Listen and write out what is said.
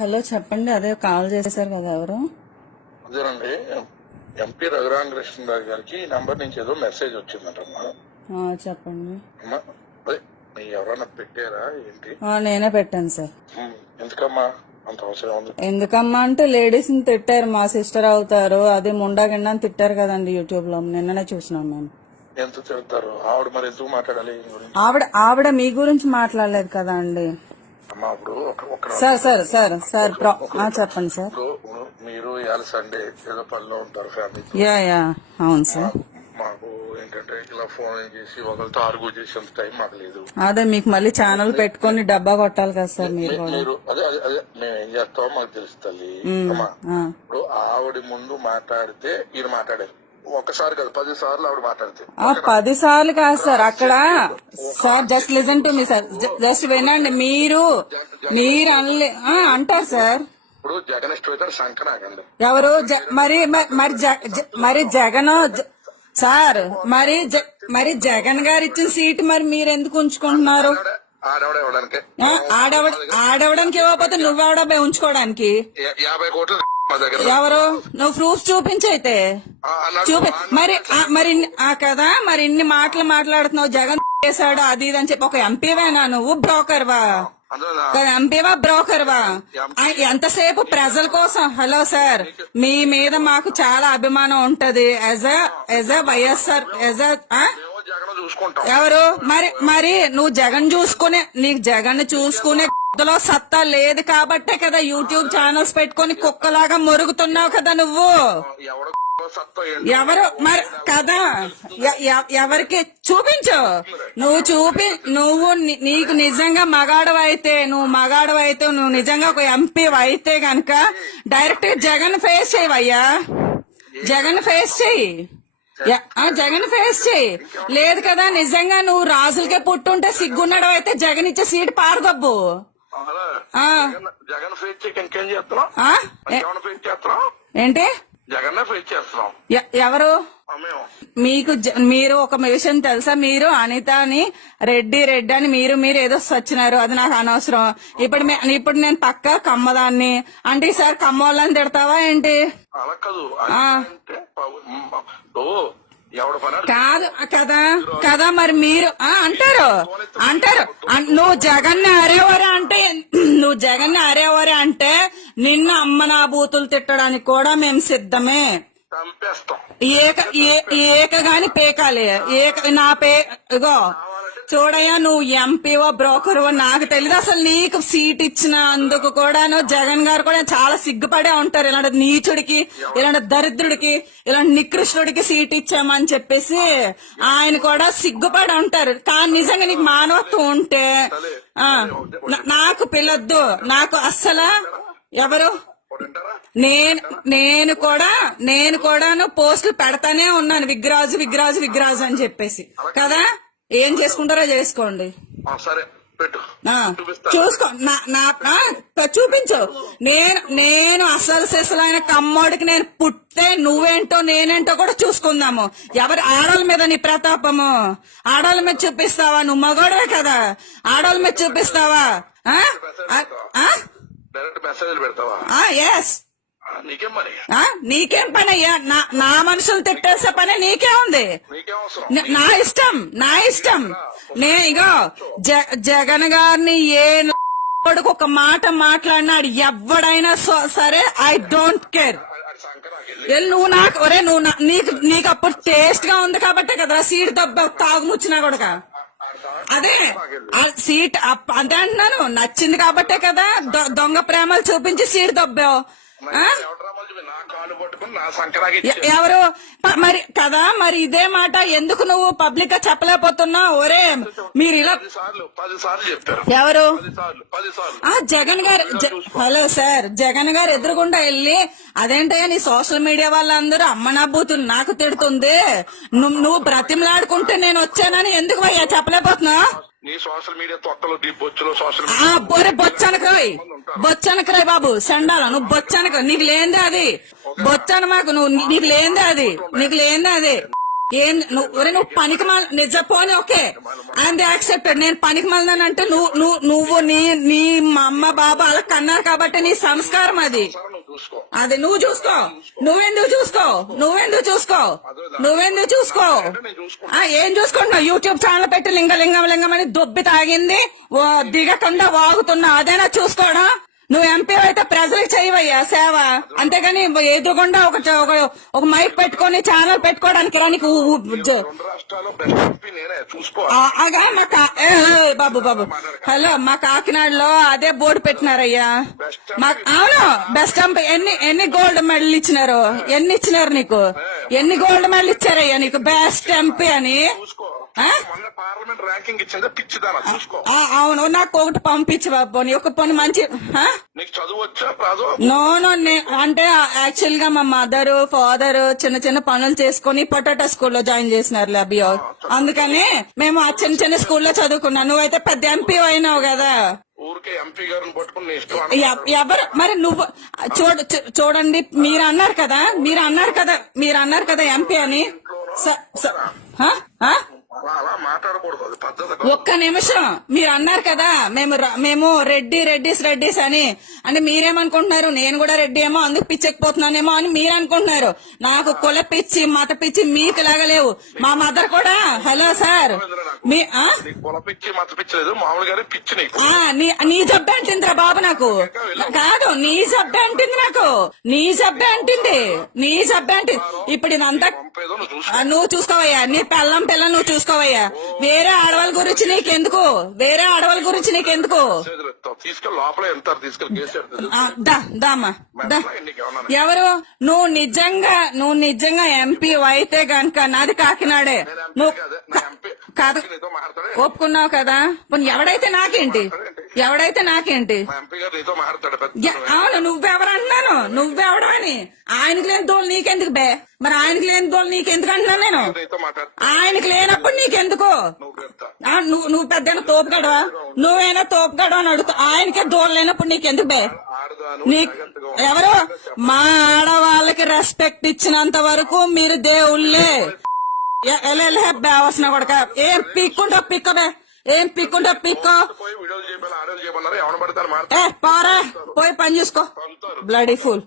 Hello చెప్పండి. అదే call చేశారు కదా ఎవరు? అదేనండి, ఎంపీ రఘురామకృష్ణరాజు గారికి ఈ నంబర్ నుంచి ఏదో మెసేజ్ వచ్చిందంటమ్మా. చెప్పండి. అమ్మా, అదే మీ ఎవరన్నా పెట్టారా ఏంటి? నేనే పెట్టాను సార్. ఎందుకమ్మా అంత అవసరం ఉంది? ఎందుకమ్మా అంటే లేడీస్ ని తిట్టారు, మా సిస్టర్ అవుతారు, అది ముండా గిన్నా అని తిట్టారు కదండి యూట్యూబ్ లో. నిన్ననే చూసినాం మేము. ఎంత తిడతారు? ఆవిడ మరి ఎందుకు మాట్లాడాలి? ఆవిడ మీ గురించి మాట్లాడలేదు కదా అండి. అమ్మా ఇప్పుడు సార్ సార్ సార్ సార్ చెప్పండి సార్. మీరు ఇవాళ సండే ఏదో పనిలో ఉంటారు ఫ్యామిలీ. యా అవును సార్. మాకు ఏంటంటే ఇలా ఫోన్ చేసి ఒకరితో ఆర్గ్యూ చేసేంత టైం మాకు లేదు. అదే మీకు మళ్ళీ ఛానల్ పెట్టుకుని డబ్బా కొట్టాలి కదా సార్ మీరు. అదే మేము ఏం చేస్తామో మాకు తెలుస్తుంది. ఇప్పుడు ఆవిడ ముందు మాట్లాడితే ఈయన మాట్లాడారు. ఒక్కసారి కాదు 10 సార్లు ఆవిడ మాట్లాడితే. 10 సార్లు కాదు సార్. అక్కడ sir just listen to me sir, just వినండి. మీరు అంటారు సార్. ఇప్పుడు జగన్ ఇష్టం సంకనాకండి ఎవరు మరి జగన్ సార్, మరి జగన్ గారు ఇచ్చిన సీట్ మరి మీరు ఎందుకు ఉంచుకుంటున్నారు? ఆడవడానికి ఇవ్వకపోతే నువ్వెవడా ఉంచుకోవడానికి? 50 కోట్లు ఎవరు? నువ్వు ప్రూఫ్ చూపించైతే మరి కదా, మరి ఇన్ని మాటలు మాట్లాడుతున్నావు. జగన్ చేశాడు అది ఇది అని చెప్పి ఒక ఎంపీవేనా నువ్వు? బ్రోకర్వా? ఎంపీవా బ్రోకర్వా? ఎంతసేపు ప్రజల కోసం. హలో సార్, మీ మీద మాకు చాలా అభిమానం ఉంటది యాజ్ ఎ వైఎస్ఆర్ ఎవరు మరి నువ్వు జగన్ చూసుకునే, నీకు జగన్ చూసుకునే లో సత్తా లేదు కాబట్టే కదా యూట్యూబ్ ఛానల్స్ పెట్టుకుని కుక్కలాగా మొరుగుతున్నావు కదా నువ్వు. ఎవరు మరి కదా, ఎవరికి చూపించు. నువ్వు నీకు నిజంగా మగాడవైతే, నువ్వు నిజంగా ఒక ఎంపీ అయితే గనక డైరెక్ట్ జగన్ ఫేస్ చేయవయ్యా. జగన్ ఫేస్ చెయ్యి. లేదు కదా, నిజంగా నువ్వు రాజులకే పుట్టుంటే సిగ్గున్నాడు అయితే జగన్ ఇచ్చే సీట్ పారదబ్బు. జగన్ ఫేస్ ఇంకేం చేస్తున్నాం? ఏంటి జగన్ ఫేస్ చేస్తున్నాం? ఎవరు? మీరు ఒక విషయం తెలుసా? మీరు అనితని రెడ్డి అని మీరు ఏదో వచ్చినారు. అది నాకు అనవసరం. ఇప్పుడు నేను పక్క కమ్మదాన్ని అంటే సార్ కమ్మ వాళ్ళని తిడతావా ఏంటి? అలా కాదు కాదు కదా మరి మీరు అంటారు నువ్వు జగన్ని అరేవరే అంటే నిన్ను అమ్మ నా బూతులు తిట్టడానికి కూడా మేము సిద్ధమే. ఏకగాని పేకాలే ఇగో చూడయ్యా, నువ్వు ఎంపీవో బ్రోకర్వో నాకు తెలీదు. అసలు నీకు సీట్ ఇచ్చిన అందుకు కూడాను జగన్ గారు కూడా చాలా సిగ్గుపడే ఉంటారు. ఇలాంటి నీచుడికి, ఇలాంటి దరిద్రుడికి, ఇలాంటి నికృష్ణుడికి సీట్ ఇచ్చామని చెప్పేసి ఆయన కూడా సిగ్గుపడి ఉంటారు. కానీ నిజంగా నీకు మానవత్వం ఉంటే నాకు పిలొద్దు. నాకు అస్సలు ఎవరు నేను కూడాను పోస్టులు పెడతానే ఉన్నాను, విగ్రాజు అని చెప్పేసి కదా. ఏం చేసుకుంటారో చేసుకోండి. చూసుకో చూపించు. నేను అసలు సిసలైన కమ్మోడికి నేను పుట్టే నువ్వేంటో నేనేంటో కూడా చూసుకుందాము. ఎవరి ఆడోళ్ళ మీద నీ ప్రతాపము? ఆడోళ్ళ మీద చూపిస్తావా? నువ్వు మగోడవే కదా, ఆడోళ్ళ మీద చూపిస్తావా? ఎస్, నీకేం పని అయ్యా? నా మనుషులు తిట్టేసే పని నీకే ఉంది. నా ఇష్టం. ఇగో జగన్ గారిని ఏ కొడుకు ఒక మాట మాట్లాడినాడు ఎవడైనా సరే, ఐ డోంట్ కేర్. నువ్వు నీకు అప్పుడు టేస్ట్ గా ఉంది కాబట్టే కదా సీట్ దెబ్బ తాగుముచ్చినా కూడా. అదే సీట్ అంటే అంటున్నాను, నచ్చింది కాబట్టే కదా దొంగ ప్రేమలు చూపించి సీట్ దొబ్బావు. ఎవరు మరి కదా, మరి ఇదే మాట ఎందుకు నువ్వు పబ్లిక్ గా చెప్పలేకపోతున్నావు? ఒరే మీరు ఇలా 10 సార్లు చెప్పారు. ఎవరు? జగన్ గారు. హలో సార్, జగన్ గారు ఎదురుగుండా వెళ్ళి అదేంటయ్యా నీ సోషల్ మీడియా వాళ్ళందరూ అమ్మ నా బూతులు నాకు తిడుతుంది, నువ్వు బ్రతిమలాడుకుంటే నేను వచ్చానని ఎందుకు అయ్యా చెప్పలేకపోతున్నా? నీ సోషల్ మీడియా తొక్కలు బొచ్చనకరాయ్ బాబు సండాల, నువ్వు బొచ్చనక, నీకు లేందే అది బొచ్చన మాకు, నీకు లేందే అది నువ్వు పనికి నిజపోని ఓకే అండ్ యాక్సెప్టెడ్. నేను పనికి మళ్ళానంటే నువ్వు నీ మా అమ్మ బాబా అలా కన్నారు కాబట్టి నీ సంస్కారం అది. సరే నువ్వు చూసుకో. అది నువ్వు చూసుకో. నువ్వెందుకు చూసుకో. ఏం చూసుకుంటున్నావు? యూట్యూబ్ ఛానల్ పెట్టి లింగం అని దొబ్బి తాగింది దిగకుండా వాగుతున్నా అదేనా చూసుకోవడం? నువ్వు ఎంపీ అయితే ప్రజలకు చేయవయ్యా సేవ, అంతేగాని ఎదుగుండా ఒక మైక్ పెట్టుకొని ఛానల్ పెట్టుకోవడానికి రా నీకు. 2 రాష్ట్రాల్లో బెస్ట్ ఎంపీ నేనే, చూసుకో. బాబు హలో, మా కాకినాడలో అదే బోర్డు పెట్టినారయ్యా. అవును, బెస్ట్ ఎంపీ. ఎన్ని గోల్డ్ మెడల్ ఇచ్చినారు? ఎన్ని ఇచ్చినారు నీకు? ఎన్ని గోల్డ్ మెడల్ ఇచ్చారయ్యా నీకు బెస్ట్ ఎంపీ అని? మొన్న పార్లమెంట్ ర్యాంకింగ్ ఇచ్చిందే పిచ్చిదానా, చూసుకో. అవును, నాకు ఒకటి పంపించి బాబు. నీ ఒక పని మంచి నీకు చదువు వచ్చా రాదు? నో అంటే యాక్చువల్ గా మా మదర్ ఫాదర్ చిన్న పనులు చేసుకుని పొటాటో స్కూల్లో జాయిన్ చేసినారు అభియో. అందుకని మేము ఆ చిన్న స్కూల్లో చదువుకున్నాం. నువ్వైతే పెద్ద ఎంపీ అయినావు కదా. ఊరికే ఎంపీ గారిని పట్టుకుని ఇష్టం ఎవరు మరి? నువ్వు చూడండి, మీరు అన్నారు కదా ఎంపీ అని. అలా మాట్లాడకూడదు, అది పద్ధతి. ఒక్క నిమిషం, మీరు అన్నారు కదా మేము రెడ్డిస్ అని. అంటే మీరేమనుకుంటున్నారు? నేను కూడా రెడ్డి ఏమో అందుకు పిచ్చకపోతున్నానేమో అని మీరు అనుకుంటున్నారు. నాకు కుల పిచ్చి మత పిచ్చి మీకు లాగా లేవు. మా మదర్ కూడా. హలో సార్, మీ కుల పిచ్చి మత పిచ్చి లేదు, మామూలుగానే పిచ్చి నీకు. నీ జబ్బే అంటుందిరా బాబు. నాకు కాదు, నీ జబ్బే అంటుంది. నీ జబ్బే అంటుంది. ఇప్పుడు ఇదంతా నువ్వు చూసుకోవయ్యా. నీ పిల్ల నువ్వు చూసుకోవయ్యా. వేరే ఆడవాళ్ళ గురించి నీకెందుకు? తీసుకెళ్ళి లోపల ఎంత తీసుకెళ్ళి దామా ఎవరు? నువ్వు నిజంగా ఎంపీ అయితే గనక నాది కాకినాడే. నువ్వు కాదు ఒప్పుకున్నావు కదా. ఎవడైతే నాకేంటి? ఎంపీ గారు నీతో మాట్లాడతాడు. అవును, నువ్వెవరన్నాను? నువ్వెవడు అని. ఆయనకి లేని దోళ్ళు నీకెందుకు బే? మరి ఆయనకి లేని దోళ్ళు నీకెందుకు అంటున్నాను నేను? ఆయనకి లేనప్పుడు నీకెందుకు? నువ్వు పెద్ద తోపుగడవా? నువ్వైనా తోపుగడవా అని అడుగుతా. ఆయనకే దోళ్ళు లేనప్పుడు నీకెందుకు బే? ఎవరు? మా ఆడవాళ్ళకి రెస్పెక్ట్ ఇచ్చినంత వరకు మీరు దేవుళ్ళే. బేవసిన కొడక. ఏం పిక్కుంటా పిక్కో. పోరా, పోయి పని చూసుకో. Bloody full.